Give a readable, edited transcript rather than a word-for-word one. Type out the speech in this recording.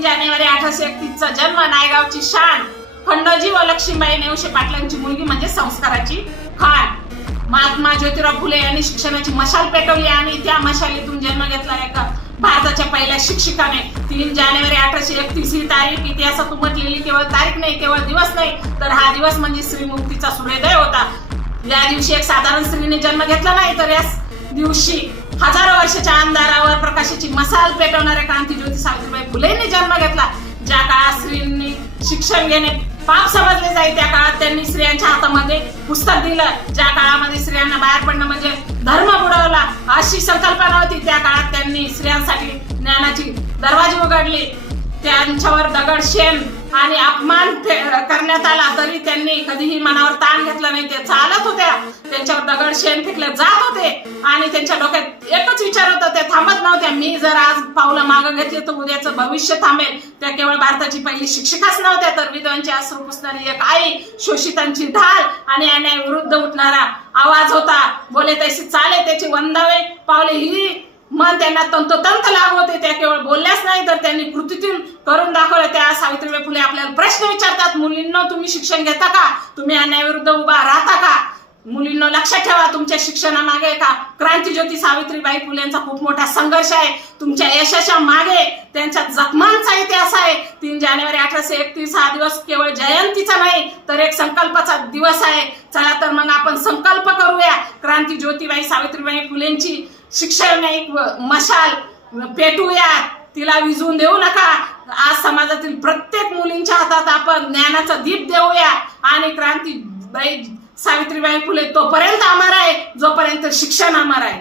3 जानेवारी 1831चा जन्म, नायगावची शान, खंडोजी व लक्ष्मीबाई नेवशे पाटलांची मुलगी म्हणजे संस्काराची खाण. महात्मा ज्योतिराव फुले यांनी शिक्षणाची मशाल पेटवली आणि त्या मशालीतून जन्म घेतला एका भारताच्या पहिल्या शिक्षिकाने. 3 जानेवारी 1831 ही तारीख इतिहासात उमटलेली केवळ तारीख नाही, केवळ दिवस नाही, तर हा दिवस म्हणजे स्त्रीमुक्तीचा सूर्योदय होता. या दिवशी एक साधारण स्त्रीने जन्म घेतला नाही, तर या दिवशी हजारो वर्षाच्या अंधारावर प्रकाशाची मशाल पेटवणाऱ्या क्रांतीज्योती सावित्रीबाई फुलेंनी जन्म घेतला. ज्या काळात स्त्रींनी शिक्षण घेणे पाप समजले जाईल, त्या काळात त्यांनी स्त्रियांच्या हातामध्ये पुस्तक दिलं. ज्या काळामध्ये स्त्रियांना बाहेर पडणं म्हणजे धर्म बुडवला अशी संकल्पना होती, त्या काळात त्यांनी स्त्रियांसाठी ज्ञानाची दरवाजे उघडले. त्यांच्यावर दगडशेण आणि अपमान करण्यात आला तरी त्यांनी कधीही मनावर ताण घेतला नाही. ते चालत होत्या, त्यांच्यावर दगडशेण फेकले जात होते आणि त्यांच्या डोक्यात एकच विचार होता, ते थांबत नव्हत्या. मी जर आज पावलं मागं घेतली तर उद्याचं भविष्य थांबेल. त्या केवळ भारताची पहिली शिक्षिकाच नव्हत्या, तर विधवांचे अश्रू पुसणारी एक आई, शोषितांची ढाल आणि अन्याय विरुद्ध उठणारा आवाज होता. बोले तैसे चाले त्याची वंदावे पावले ही मन त्यांना तंतोतंत लागू होते. त्या केवळ बोलल्याच नाही, तर त्यांनी कृतीतून करून दाखवलं. त्या सावित्रीबाई फुले आपल्याला प्रश्न विचारतात, मुलींनो तुम्ही शिक्षण घेता का? तुम्ही अन्यायाविरुद्ध उभा राहता का? मुलींनो लक्षात ठेवा, तुमच्या शिक्षणामागे का क्रांतीज्योती सावित्रीबाई फुलेंचा खूप मोठा संघर्ष आहे. तुमच्या यशाच्या मागे त्यांच्या जखमांचा इतिहास आहे. 3 जानेवारी 1831 हा दिवस केवळ जयंतीचा नाही, तर एक संकल्पाचा दिवस आहे. चला तर मग आपण संकल्प करूया. क्रांतीज्योतिबाई सावित्रीबाई फुलेंची शिक्षण मशाल पेटूया, तिला विझवून देऊ नका. आज समाजातील प्रत्येक मुलींच्या हातात आपण ज्ञानाचा दीप देऊया आणि क्रांतीबाई सावित्रीबाई फुले तोपर्यंत अमर आहे जोपर्यंत शिक्षण अमर आहे.